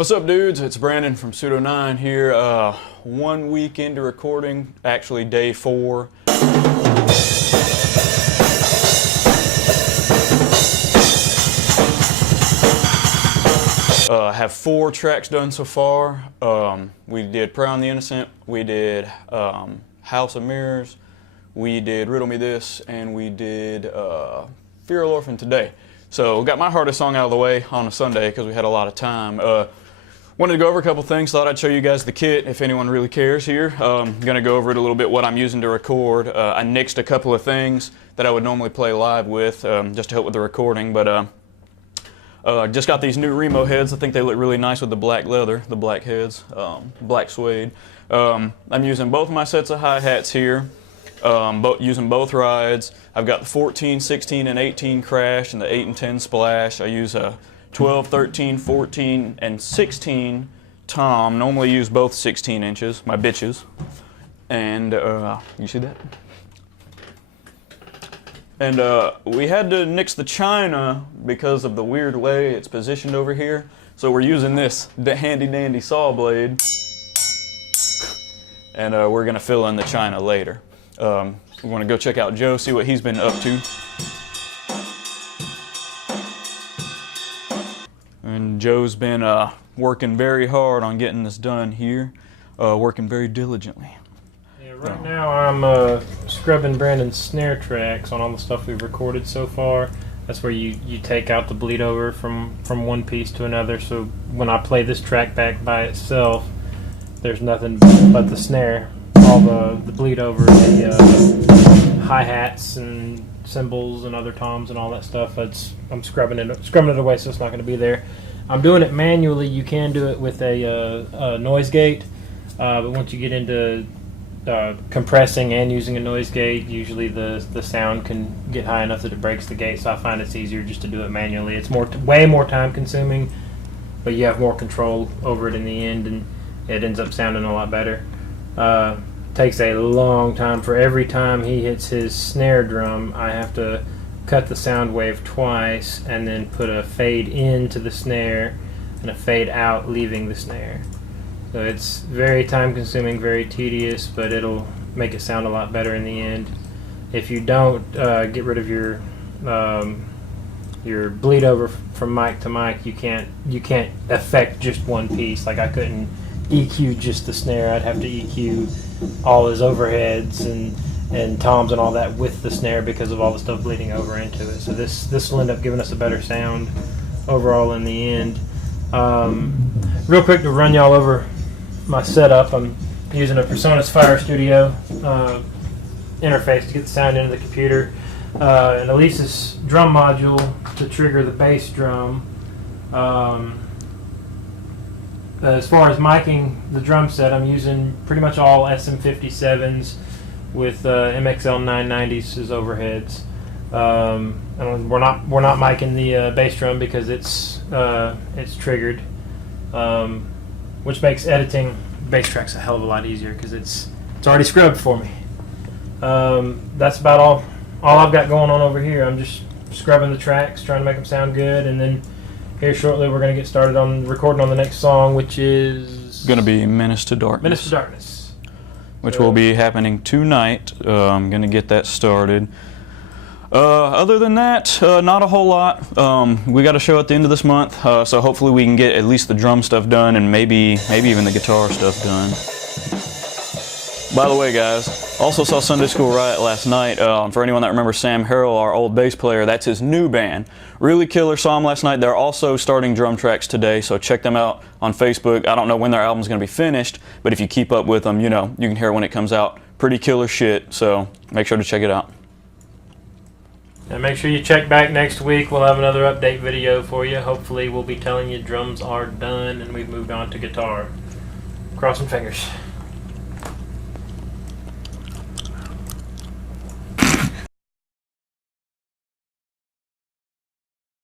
What's up, dudes? It's Brandon from Pseudo Nein here. 1 week into recording, actually day 4. Have 4 tracks done so far. We did Prey on the Innocent, we did House of Mirrors, we did Riddle Me This, and we did Feral Orphan today. So got my hardest song out of the way on a Sunday because we had a lot of time. Wanted to go over a couple things, thought I'd show you guys the kit if anyone really cares here. I'm going to go over it a little bit, what I'm using to record. I nixed a couple of things that I would normally play live with just to help with the recording, but just got these new Remo heads. I think they look really nice with the black leather, the black heads, black suede. I'm using both of my sets of hi-hats here, using both rides. I've got the 14, 16, and 18 crash and the 8 and 10 splash. I use a 12, 13, 14, and 16 tom. Normally use both 16 inches, my bitches. And you see that? And we had to nix the china because of the weird way it's positioned over here. So we're using this handy dandy saw blade. And we're gonna fill in the china later. We're gonna go check out Joe, see what he's been up to. And Joe's been working very hard on getting this done here, working very diligently. Yeah, right now I'm scrubbing Brandon's snare tracks on all the stuff we've recorded so far. That's where you take out the bleed over from one piece to another, so when I play this track back by itself, there's nothing but the snare. All the bleed over, the hi-hats and cymbals and other toms and all that stuff, I'm scrubbing it away, so it's not going to be there. I'm doing it manually. You can do it with a noise gate, but once you get into compressing and using a noise gate, usually the sound can get high enough that it breaks the gate, so I find it's easier just to do it manually. It's way more time consuming, but you have more control over it in the end, and it ends up sounding a lot better. Takes a long time. For every time he hits his snare drum, I have to cut the sound wave twice and then put a fade into the snare and a fade out leaving the snare. So it's very time consuming, very tedious, but it'll make it sound a lot better in the end. If you don't get rid of your bleed over from mic to mic, you can't affect just one piece. Like I couldn't EQ just the snare. I'd have to EQ all his overheads and toms and all that with the snare because of all the stuff bleeding over into it. So this will end up giving us a better sound overall in the end. Real quick to run y'all over my setup. I'm using a PreSonus Fire Studio interface to get the sound into the computer, and Elise's drum module to trigger the bass drum. As far as miking the drum set, I'm using pretty much all SM57s with MXL 990s as overheads. And we're not miking the bass drum because it's triggered, which makes editing bass tracks a hell of a lot easier because it's already scrubbed for me. That's about all I've got going on over here. I'm just scrubbing the tracks, trying to make them sound good, and then here shortly we're going to get started on recording on the next song, which is going to be Menace to Darkness. Menace to Darkness. Which will be happening tonight. I'm going to get that started. Other than that, not a whole lot. We got a show at the end of this month, so hopefully we can get at least the drum stuff done and maybe even the guitar stuff done. By the way, guys, also saw Sunday School Riot last night. For anyone that remembers Sam Harrell, our old bass player, that's his new band. Really killer, saw him last night. They're also starting drum tracks today, so check them out on Facebook. I don't know when their album's going to be finished, but if you keep up with them, you know, you can hear it when it comes out. Pretty killer shit, so make sure to check it out. And make sure you check back next week. We'll have another update video for you. Hopefully we'll be telling you drums are done and we've moved on to guitar. Crossing fingers.